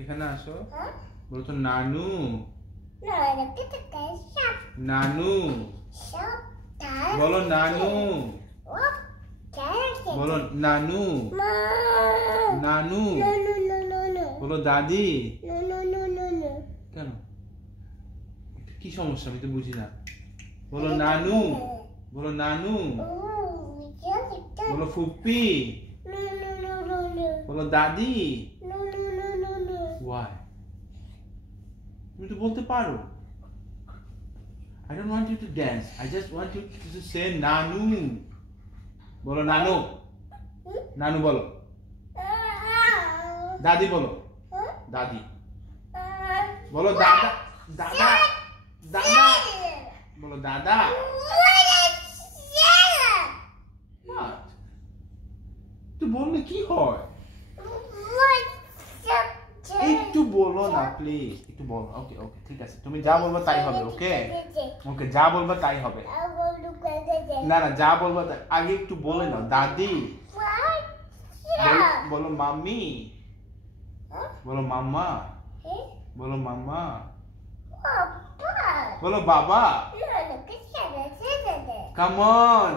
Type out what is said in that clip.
এখানে আসো। বলো তো নানু। নানু। বলো নানু। বলো নানু। নানু। বলো দাদি। কেন কি সমস্যা আমি তো বুঝি না। বলো নানু। বলো নানু। বলো ফুপ্পি। বলো দাদি। Why? তুমি তো বলতে পারো। I don't want you to dance. I just want you to say nanu. বলো নানু। নানু বলো। দাদি বলো। দাদি বলো। দাদা। দাদা। দাদা বলো। দাদা। তুই বললে কি হয়? একটু বলো না প্লিজ, একটু বলো। ওকে ওকে ঠিক আছে, তুমি যা বলবা তাই হবে। ওকে ওকে যা বলবা তাই হবে। না না যা বলবা তাই। আগে একটু বলে নাও। দাদি বলো। মাম্মি বলো। মাম্মা বলো। মাম্মা বলো। বাবা। Come on.